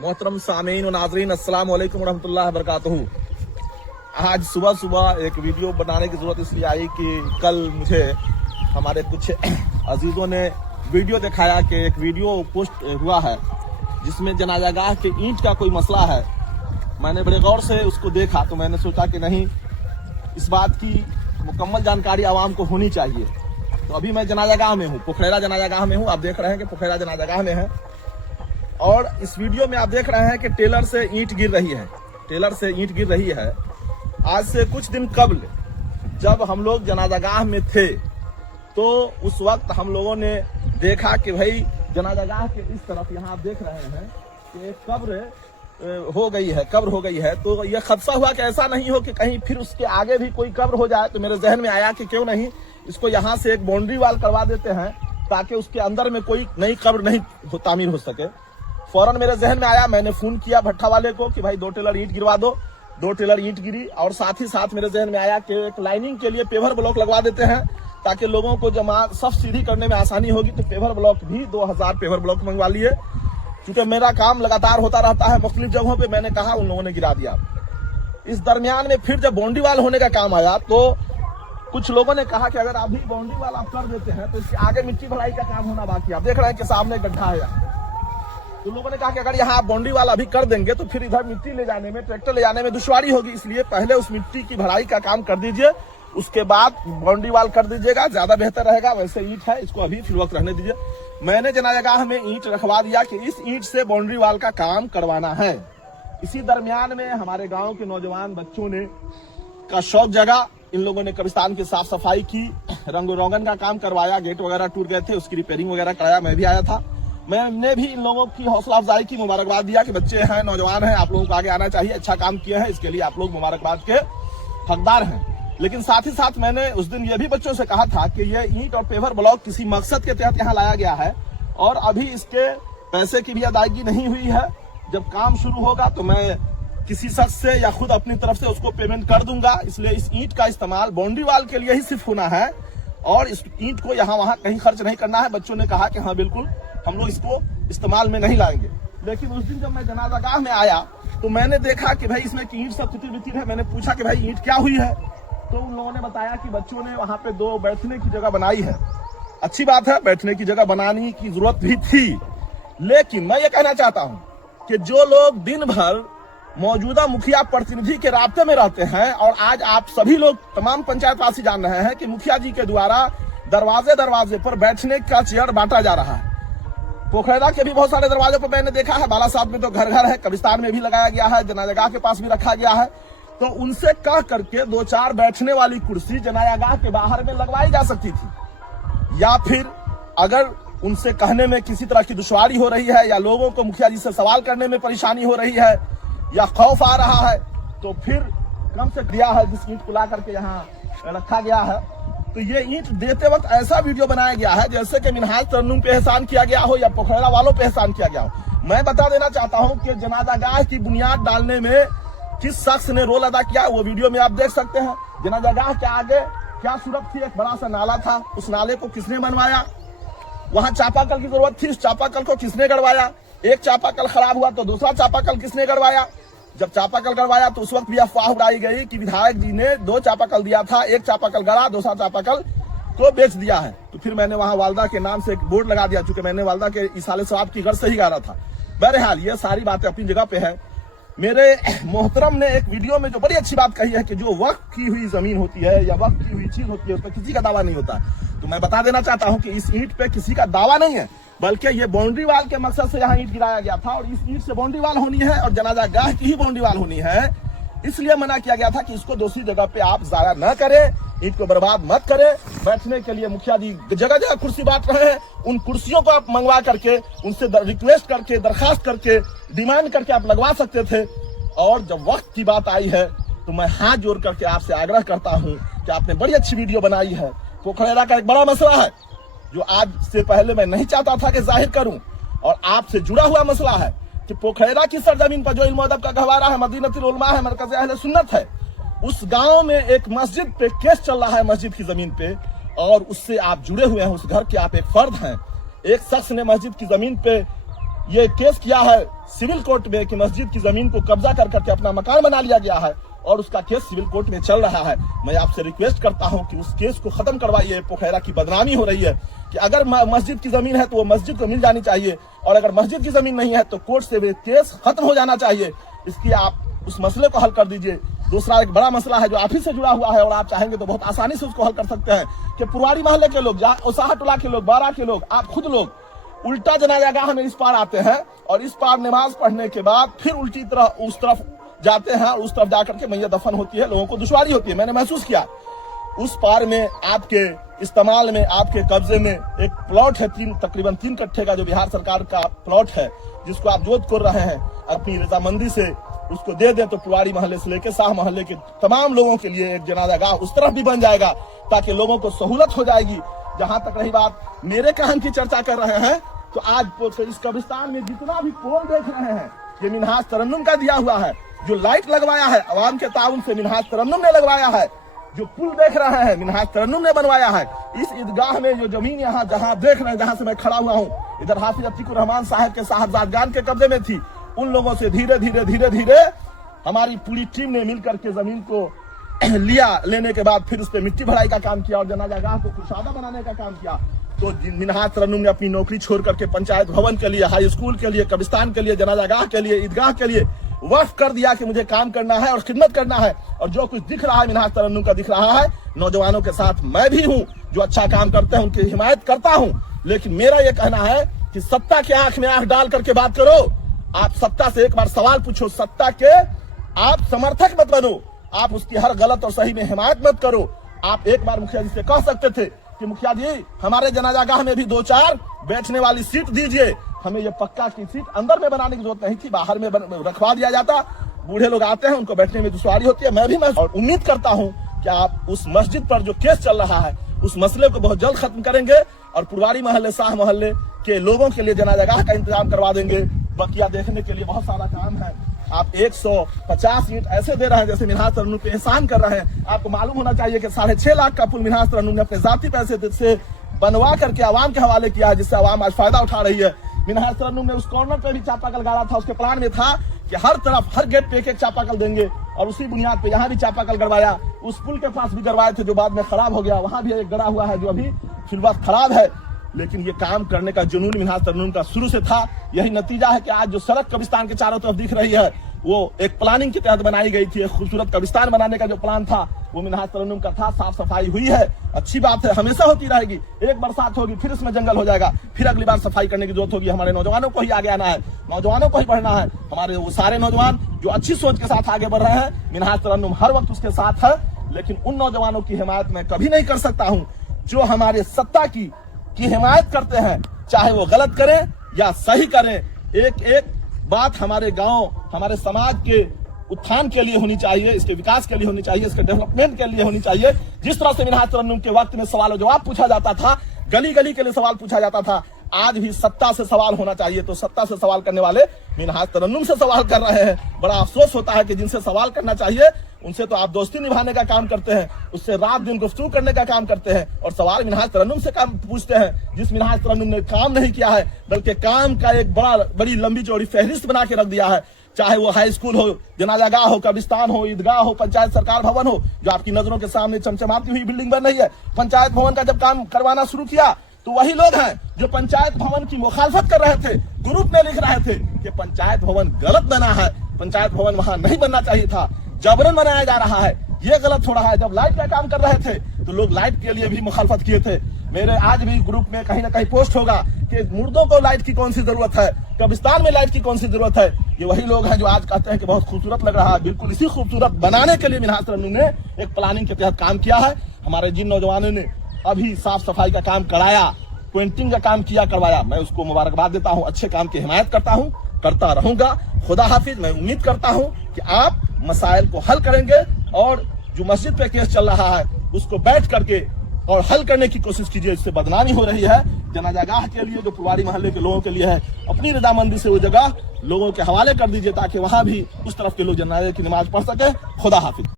मोहतरम सामीन व नाजरीन, अस्सलाम वालेकुम रहमतुल्लाहि व बरकातहू। आज सुबह सुबह एक वीडियो बनाने की जरूरत इसलिए आई कि कल मुझे हमारे कुछ अजीजों ने वीडियो दिखाया कि एक वीडियो पोस्ट हुआ है जिसमें जनाजागाह के ईंट का कोई मसला है। मैंने बड़े गौर से उसको देखा तो मैंने सोचा कि नहीं, इस बात की मुकम्मल जानकारी आवाम को होनी चाहिए। तो अभी मैं जनाजागाह में हूँ, पोखरेरा जनाजागाह में हूँ। आप देख रहे हैं कि पोखरेरा जनाजागाह में है और इस वीडियो में आप देख रहे हैं कि टेलर से ईंट गिर रही है। टेलर से ईंट गिर रही है। आज से कुछ दिन कबल जब हम लोग जनाजागाह में थे तो उस वक्त हम लोगों ने देखा कि भाई जनाजागाह के इस तरफ यहाँ आप देख रहे हैं कि एक कब्र हो गई है। तो यह खदशा हुआ कि ऐसा नहीं हो कि कहीं फिर उसके आगे भी कोई कब्र हो जाए। तो मेरे जहन में आया कि क्यों नहीं इसको यहाँ से एक बाउंड्री वाल करवा देते हैं ताकि उसके अंदर में कोई नई कब्र नहीं तामीर हो सके। फौरन मेरे जहन में आया, मैंने फोन किया भट्ठा वाले को कि भाई 2 टेलर ईंट गिरवा दो। 2 टेलर ईंट गिरी और साथ ही साथ मेरे जहन में आया कि एक लाइनिंग के लिए पेवर ब्लॉक लगवा देते हैं ताकि लोगों को जमा सब सीढ़ी करने में आसानी होगी। तो पेवर ब्लॉक भी 2000 पेवर ब्लॉक मंगवा लिए। क्योंकि मेरा काम लगातार होता रहता है मुख्तलिफ जगहों पे, मैंने कहा, उन लोगों ने गिरा दिया। इस दरमियान में फिर जब बाउंड्री वाल होने का काम आया तो कुछ लोगों ने कहा कि अगर अभी बाउंड्री वाल आप कर देते हैं तो इसके आगे मिट्टी भराई का काम होना बाकी है। आप देख रहे हैं कि सामने गड्ढा है। तो लोगों ने कहा कि अगर यहाँ आप बाउंड्री वाल अभी कर देंगे तो फिर इधर मिट्टी ले जाने में, ट्रैक्टर ले जाने में दुश्वारी होगी। इसलिए पहले उस मिट्टी की भराई का काम कर दीजिए, उसके बाद बाउंड्री वाल कर दीजिएगा, ज्यादा बेहतर रहेगा। वैसे ईंट है, इसको अभी फिर वक्त रहने दीजिए। मैंने जनाजागाह में ईंट रखवा दिया कि इस ईंट से बाउंड्री वाल का काम करवाना है। इसी दरमियान में हमारे गांव के नौजवान बच्चों ने का शौक जगा। इन लोगों ने कब्रिस्तान की साफ सफाई की, रंग रोगन का काम करवाया, गेट वगैरह टूट गए थे, उसकी रिपेयरिंग वगैरह कराया। मैं भी आया था। मैंने भी इन लोगों की हौसला अफजाई की, मुबारकबाद दिया कि बच्चे हैं, नौजवान हैं, आप लोगों को आगे आना चाहिए, अच्छा काम किए हैं, इसके लिए आप लोग मुबारकबाद के हकदार हैं। लेकिन साथ ही साथ मैंने उस दिन ये भी बच्चों से कहा था कि ये ईंट और पेवर ब्लॉक किसी मकसद के तहत यहाँ लाया गया है और अभी इसके पैसे की भी अदायगी नहीं हुई है। जब काम शुरू होगा तो मैं किसी शख्स से या खुद अपनी तरफ से उसको पेमेंट कर दूंगा। इसलिए इस ईंट का इस्तेमाल बाउंड्री वाल के लिए ही सिर्फ होना है और इस ईंट को यहाँ वहाँ कहीं खर्च नहीं करना है। बच्चों ने कहा कि हाँ बिल्कुल, हम लोग इसको इस्तेमाल में नहीं लाएंगे। लेकिन उस दिन जब मैं जनाजागाह में आया तो मैंने देखा कि भाई इसमें ईंट सब तितिर बितिर है। मैंने पूछा कि भाई ईंट क्या हुई है, तो उन लोगों ने बताया कि बच्चों ने वहाँ पे 2 बैठने की जगह बनाई है। अच्छी बात है, बैठने की जगह बनाने की जरूरत भी थी। लेकिन मैं ये कहना चाहता हूँ कि जो लोग दिन भर मौजूदा मुखिया प्रतिनिधि के राब्ते में रहते हैं और आज आप सभी लोग तमाम पंचायतवासी जान रहे हैं कि मुखिया जी के द्वारा दरवाजे दरवाजे पर बैठने का चेयर बांटा जा रहा है। पोखरेरा के भी बहुत सारे दरवाजों पर मैंने देखा है, बालासाहब में तो घर घर है, कब्रिस्तान में भी लगाया गया है, जनाजागाह के पास भी रखा गया है। तो उनसे कह करके 2-4 बैठने वाली कुर्सी जनाजागाह के बाहर में लगवाई जा सकती थी। या फिर अगर उनसे कहने में किसी तरह की दुश्वारी हो रही है या लोगों को मुखिया जी से सवाल करने में परेशानी हो रही है या खौफ आ रहा है तो फिर कम से दिया है जिस ईंट को ला करके यहाँ रखा गया है। तो ये ईंट देते वक्त ऐसा वीडियो बनाया गया है जैसे कि मिनहाज तरन्नुम पे एहसान किया गया हो या पोखरेरा वालों पे एहसान किया गया हो। मैं बता देना चाहता हूँ कि जनाजागाह की बुनियाद डालने में किस शख्स ने रोल अदा किया, वो वीडियो में आप देख सकते हैं। जनाजागाह के आगे क्या सूरत थी, एक बड़ा सा नाला था, उस नाले को किसने बनवाया, वहां चापाकल की जरूरत थी, उस चापाकल को किसने गड़वाया, एक चापाकल खराब हुआ तो दूसरा चापाकल किसने गड़वाया। जब चापाकल गड़वाया तो उस वक्त भी अफवाह उड़ाई गई कि विधायक जी ने 2 चापाकल दिया था, एक चापाकल गड़ा, दूसरा चापाकल को बेच दिया है। तो फिर मैंने वहां वालदा के नाम से एक बोर्ड लगा दिया, चूंकि मैंने वालदा के इसाले सवाब की गर्ज से ही गाड़ा था। बहरहाल ये सारी बातें अपनी जगह पे है। मेरे मोहतरम ने एक वीडियो में जो बड़ी अच्छी बात कही है कि जो वक्त की हुई जमीन होती है या वक्त की हुई चीज होती है उस पर किसी का दावा नहीं होता। तो मैं बता देना चाहता हूं कि इस ईंट पे किसी का दावा नहीं है, बल्कि ये बाउंड्री वाल के मकसद से यहाँ ईंट गिराया गया था और इस ईंट से बाउंड्री वाल होनी है और जनाजागाह की ही बाउंड्री वाल होनी है। इसलिए मना किया गया था कि इसको दूसरी जगह पे आप जाया न करें, ईंट को बर्बाद मत करें। बैठने के लिए मुखिया जी जगह जगह कुर्सी बांट रहे हैं, उन कुर्सियों को आप मंगवा करके उनसे रिक्वेस्ट करके, दरखास्त करके, डिमांड करके आप लगवा सकते थे। और जब वक्त की बात आई है तो मैं हाथ जोड़ करके आपसे आग्रह करता हूं कि आपने बड़ी अच्छी वीडियो बनाई है। पोखरेरा का एक बड़ा मसला है जो आज से पहले मैं नहीं चाहता था कि जाहिर करूं और आपसे जुड़ा हुआ मसला है कि पोखरेरा की सरजमीन पर जो इल्म अदब का गहवारा है, मदीनतुल उलमा है, मरकज़ अहले सुन्नत है, उस गांव में एक मस्जिद पे केस चल रहा है, मस्जिद की जमीन पे, और उससे आप जुड़े हुए हैं, उस घर के आप एक फर्द हैं। एक शख्स ने मस्जिद की जमीन पे ये केस किया है, सिविल कोर्ट में कि मस्जिद की जमीन को कब्जा कर करके अपना मकान बना लिया गया है और उसका केस सिविल कोर्ट में चल रहा है। मैं आपसे रिक्वेस्ट करता हूं कि उस केस को खत्म करवाइए। पोखैरा की बदनामी हो रही है कि अगर मस्जिद की जमीन है तो वो मस्जिद को मिल जानी चाहिए, और अगर मस्जिद की जमीन नहीं है तो कोर्ट से वे केस खत्म हो जाना चाहिए। इसकी आप उस मसले को हल कर दीजिए। दूसरा एक बड़ा मसला है जो आप ही से जुड़ा हुआ है और आप चाहेंगे तो बहुत आसानी से उसको हल कर सकते हैं कि पुरवारी मोहल्ले के लोग, ओसाहा टोला के लोग, बारा के लोग, आप खुद लोग उल्टा जनाजागाह में इस पार आते हैं और इस पार नमाज पढ़ने के बाद फिर उल्टी तरह उस तरफ जाते हैं और उस तरफ जाकर के मैया दफन होती है, लोगों को दुश्वारी होती है। मैंने महसूस किया उस पार में आपके इस्तेमाल में, आपके कब्जे में एक प्लॉट है तकरीबन 3 कट्ठे का, जो बिहार सरकार का प्लॉट है, जिसको आप जोत कर रहे हैं। अपनी रजामंदी से उसको दे दें तो पुरवारी मोहल्ले से लेकर शाह मोहल्ले के तमाम लोगों के लिए एक जनाजागाह उस तरफ भी बन जाएगा, ताकि लोगों को सहूलत हो जाएगी। जहां तक रही बात मेरे काम की चर्चा कर रहे हैं, तो आज इस कब्रिस्तान में जितना भी पोल देख रहे हैं ये मिनहाज तरन्नुम का दिया हुआ है। जो लाइट लगवाया है अवाम के ताउन से मिनहाज तरन्नुम ने लगवाया है। जो पुल देख रहे हैं मिनहाज तरन्नुम ने बनवाया है। इस ईदगाह में जो जमीन यहाँ जहाँ देख रहे हैं, जहाँ से मैं खड़ा हुआ हूँ, इधर हाफिज अतीकुर रहमान साहब के साहबजादगान के कब्जे में थी। उन लोगों से धीरे धीरे हमारी पूरी टीम ने मिलकर के जमीन को लेने के बाद फिर उस पर मिट्टी भराई का काम किया और जनाजागाह को कुशादा बनाने का काम किया। तो मिनहाज तरन्नुम ने अपनी नौकरी छोड़ करके पंचायत भवन के लिए, हाई स्कूल के लिए, कब्रिस्तान के लिए, जनाजागाह के लिए, ईदगाह के लिए वक्फ कर दिया कि मुझे काम करना है और खिदमत करना है। और जो कुछ दिख रहा है मिनहाज तरन्नुम का दिख रहा है, नौजवानों के साथ मैं भी हूँ जो अच्छा काम करते हैं उनकी हिमायत करता हूँ। लेकिन मेरा ये कहना है कि सत्ता के आंख में आंख डाल करके बात करो। आप सत्ता से एक बार सवाल पूछो, सत्ता के आप समर्थक मत बनो, आप उसकी हर गलत और सही में हिमायत मत करो। आप एक बार मुखिया जी से कह सकते थे कि मुखिया जी हमारे जनाजागाह में भी 2-4 बैठने वाली सीट दीजिए, हमें ये पक्का की सीट अंदर में बनाने की जरूरत नहीं थी, बाहर में रखवा दिया जाता। बूढ़े लोग आते हैं, उनको बैठने में दुश्वारी होती है। मैं भी और उम्मीद करता हूँ कि आप उस मस्जिद पर जो केस चल रहा है उस मसले को बहुत जल्द खत्म करेंगे और पुरवारी मोहल्ले, शाह मोहल्ले के लोगों के लिए जनाजागाह का इंतजाम करवा देंगे। बकिया देखने के लिए बहुत सारा काम है। आप 150 ईंट ऐसे दे रहे हैं जैसे मिनहाज तरन्नुम पे एहसान कर रहे हैं। आपको मालूम होना चाहिए कि 6.5 लाख का पुल मिनहाज तरन्नुम ने अपने जाती पैसे से बनवा करके आवाम के हवाले किया है, जिससे आवाम आज फायदा उठा रही है। मिनहाज तरन्नुम ने उस कॉर्नर पे भी चापाकल गाड़ा था। उसके प्लान में था कि हर तरफ, हर गेट पे एक चापाकल देंगे और उसी बुनियाद पे यहाँ भी चापाकल गड़वाया। उस पुल के पास भी गड़वाए थे जो बाद में खराब हो गया, वहां भी एक गड़ा हुआ है जो अभी फिलहाल खराब है। लेकिन ये काम करने का जुनून मिनहाज तरन्नुम का शुरू से था। यही नतीजा है कि आज जो सड़क कब्रिस्तान के चारों तरफ दिख रही है वो एक प्लानिंग के तहत बनाई गई थी। एक खूबसूरत कब्रिस्तान बनाने का जो प्लान था वो मिनहाज तरन्नुम का था। साफ सफाई हुई है, अच्छी बात है, हमेशा होती रहेगी। एक बरसात होगी फिर इसमें जंगल हो जाएगा, फिर अगली बार सफाई करने की जरूरत होगी। हमारे नौजवानों को ही आगे आना है, नौजवानों को ही बढ़ना है। हमारे वो सारे नौजवान जो अच्छी सोच के साथ आगे बढ़ रहे हैं, मिनहाज तरन्नुम हर वक्त उसके साथ है। लेकिन उन नौजवानों की हिमायत मैं कभी नहीं कर सकता हूँ जो हमारे सत्ता की हिमायत करते हैं, चाहे वो गलत करें या सही करें। एक बात हमारे गांव, हमारे समाज के उत्थान के लिए होनी चाहिए, इसके विकास के लिए होनी चाहिए, इसके डेवलपमेंट के लिए होनी चाहिए। जिस तरह से मिनहाज तरन्नुम के वक्त में सवाल जवाब पूछा जाता था, गली गली के लिए सवाल पूछा जाता था, आज भी सत्ता से सवाल होना चाहिए। तो सत्ता से सवाल करने वाले मिनहाज तरन्नुम से सवाल कर रहे हैं। बड़ा अफसोस होता है कि जिनसे सवाल करना चाहिए उनसे तो आप दोस्ती निभाने का काम करते हैं, उससे रात दिन गुफ्तगू करने का काम करते हैं और सवाल मिनहाज तरन्नुम से काम पूछते हैं, जिस मिनहाज तरन्नुम ने काम नहीं किया है बल्कि काम का एक बड़ी लंबी चौड़ी फहरिस्त बना के रख दिया है। चाहे वो हाई स्कूल हो, जनाजागाह हो, कब्रिस्तान हो, ईदगाह हो, पंचायत सरकार भवन हो, जो आपकी नजरों के सामने चमचमाती हुई बिल्डिंग बन रही है। पंचायत भवन का जब काम करवाना शुरू किया तो वही लोग हैं जो पंचायत भवन की मुखालफत कर रहे थे, ग्रुप में लिख रहे थे कि पंचायत भवन गलत बना है, पंचायत भवन वहां नहीं बनना चाहिए था, जबरन बनाया जा रहा है, ये गलत हो रहा है। जब लाइट का काम कर रहे थे तो लोग लाइट के लिए भी मुखालफत किए थे। मेरे आज भी ग्रुप में कहीं ना कहीं पोस्ट होगा कि मुर्दों को लाइट की कौन सी जरूरत है, कब्रिस्तान में लाइट की कौन सी जरूरत है। ये वही लोग हैं जो आज कहते हैं कि बहुत खूबसूरत लग रहा है। बिल्कुल इसी खूबसूरत बनाने के लिए मिनहाज तरन्नुम ने एक प्लानिंग के तहत काम किया है। हमारे जिन नौजवानों ने अभी साफ सफाई का काम कराया, पेंटिंग का काम किया, करवाया, मैं उसको मुबारकबाद देता हूँ, अच्छे काम की हिमायत करता हूँ, करता रहूंगा। खुदा हाफिज। मैं उम्मीद करता हूँ कि आप मसाइल को हल करेंगे और जो मस्जिद पे केस चल रहा है उसको बैठ करके और हल करने की कोशिश कीजिए। इससे बदनामी हो रही है जनाजागाह के लिए, जो पुरवारी मोहल्ले के लोगों के लिए है। अपनी रजामंदी से वो जगह लोगों के हवाले कर दीजिए ताकि वहां भी उस तरफ के लोग जनाजे की नमाज पढ़ सके। खुदा हाफिज।